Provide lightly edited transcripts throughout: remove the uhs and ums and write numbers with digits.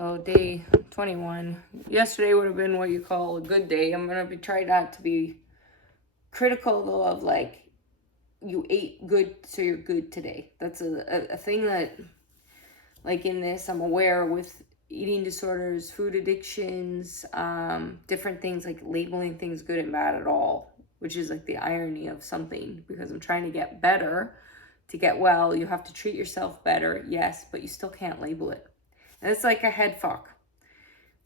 Oh, day 21. Yesterday would have been what you call a good day. I'm going to be try not to be critical though of like you ate good so you're good today. That's a thing that like in this I'm aware with eating disorders, food addictions, different things like labeling things good and bad at all, which is like the irony of something because I'm trying to get better. To get well, you have to treat yourself better, yes, but you still can't label it. And it's like a head fuck.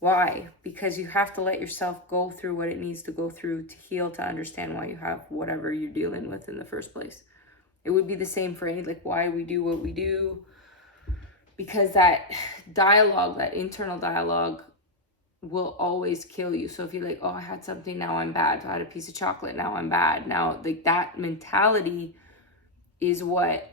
Why? Because you have to let yourself go through what it needs to go through to heal, to understand why you have whatever you're dealing with in the first place. It would be the same for any, like, why we do what we do. Because that dialogue, that internal dialogue, will always kill you. So if you're like, oh, I had something, now I'm bad. I had a piece of chocolate, now I'm bad. Now, like, that mentality is what,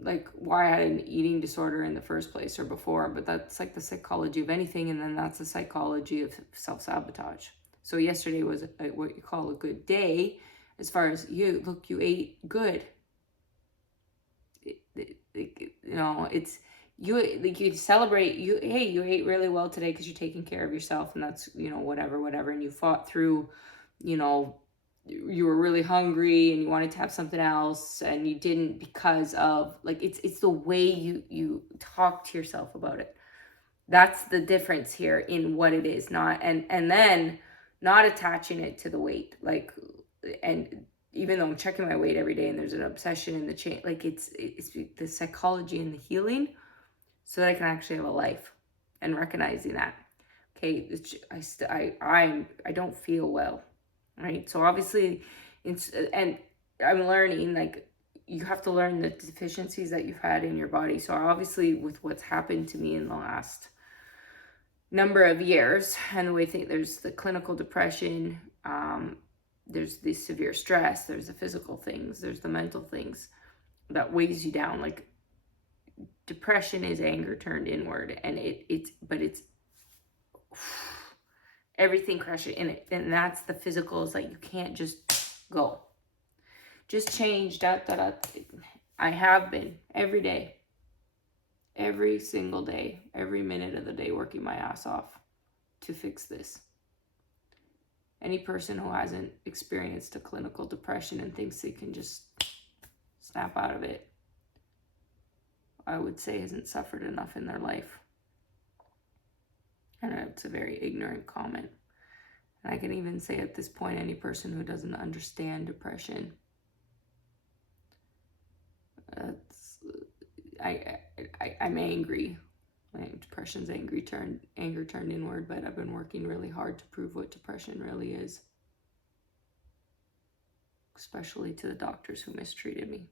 like, why I had an eating disorder in the first place or before, but that's like the psychology of anything, and then that's the psychology of self-sabotage. So yesterday was what you call a good day, as far as you ate good. It's you, like, you celebrate, hey, you ate really well today because you're taking care of yourself, and that's, whatever, and you fought through, you know you were really hungry and you wanted to have something else and you didn't because of, like, it's the way you talk to yourself about it. That's the difference here in what it is, not, and then not attaching it to the weight, like, and even though I'm checking my weight every day and there's an obsession in the chain, like, it's the psychology and the healing so that I can actually have a life, and recognizing that, okay, I don't feel well, right? So obviously, and I'm learning, like, you have to learn the deficiencies that you've had in your body. So obviously, with what's happened to me in the last number of years, and the way there's the clinical depression, there's the severe stress, there's the physical things, there's the mental things that weighs you down. Like, depression is anger turned inward, and it's everything crushes in it, and that's the physical. Is like, you can't just go, just change. I have been every day, every single day, every minute of the day, working my ass off to fix this. Any person who hasn't experienced a clinical depression and thinks they can just snap out of it, I would say, hasn't suffered enough in their life. And it's a very ignorant comment. And I can even say at this point, any person who doesn't understand depression, I'm angry. Depression's anger turned inward, but I've been working really hard to prove what depression really is, especially to the doctors who mistreated me.